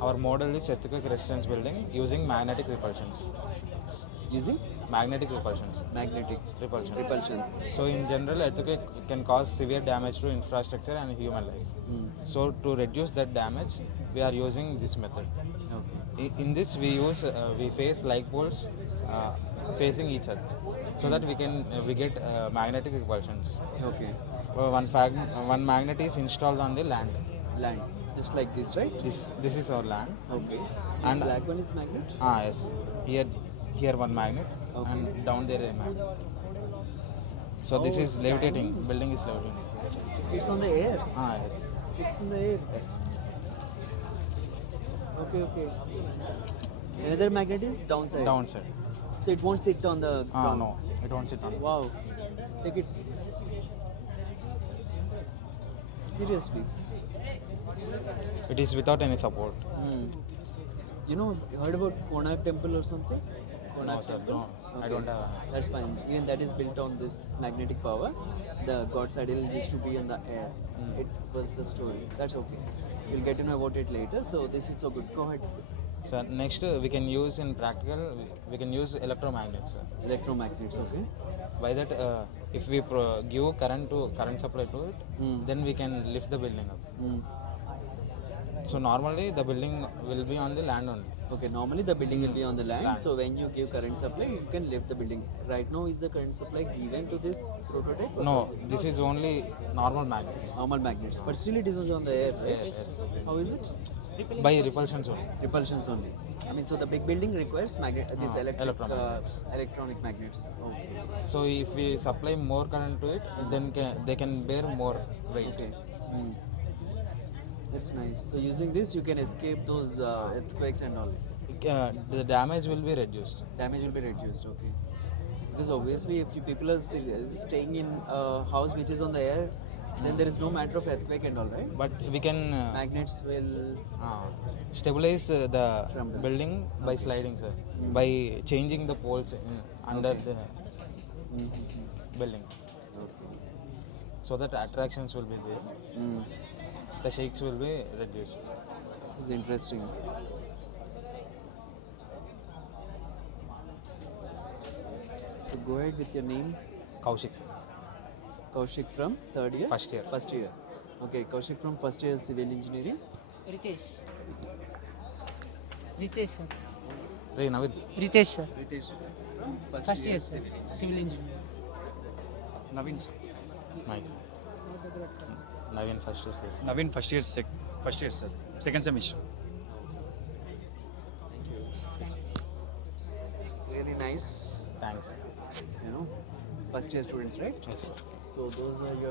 Our model is earthquake resistance building using magnetic repulsions. Using Magnetic repulsions. magnetic repulsions. So in general, earthquake can cause severe damage to infrastructure and human life. So to reduce that damage, we are using this method. Okay. In this, we face light poles facing each other, so that we get magnetic repulsions. Okay. One magnet is installed on the land. Land. Just like this, right? This is our land. Okay. This And- black one is magnet? Yes. Here one magnet, Okay. and down there a magnet. So this Oh, is it's levitating. standing. Building is levitating. It's on the air. Yes. It's in the air. Yes. Okay. Another magnet is downside. Downside. So it won't sit on the ground. No, it won't sit on. Wow. Take it. Seriously. It is without any support. You heard about Konark Temple or something? No, sir. No, I don't have. That's fine. Even that is built on this magnetic power. The God's idol used to be in the air. It was the story. That's okay. We'll get to know about it later. So this is so good. Go ahead. So next, we can use in practical. We can use electromagnets. Sir. Electromagnets. Okay. By that, if we give current supply to it, then we can lift the building up. So normally the building will be on the land only. Okay. Normally the building will be on the land. So when you give current supply, you can lift the building. Right now, is the current supply given to this prototype? or No, this is only normal magnets. normal magnets? But still, it is on the air, right? Yes. How is it? By repulsions only. Repulsions only. I mean, so the big building requires these electromagnets. electronic magnets. Okay. So if we supply more current to it, then they can bear more weight. Okay. That's nice. So using this, you can escape those earthquakes and all. The damage will be reduced. Damage will be reduced. Okay. Because obviously, if you people are staying in a house which is on the air, then there is no matter of earthquake and all, right? But we can Magnets will. stabilize the Tremble. building by sliding, sir. By changing the poles under the building, Okay. so that attractions will be there. The shakes will be reduced. This is interesting. So go ahead with your name. Kaushik, sir. Kaushik from third year? First year. First year. Okay, Kaushik from first year civil engineering. Ritesh. Ritesh, sir. Ray Navid. Ritesh, sir. Ritesh from First year, sir. Civil engineer. Naveen, sir. Mike. Naveen first year, sir. Naveen, first year, sir. Second semester. Really nice. Thanks. First year students, right? Yes, sir. So those are your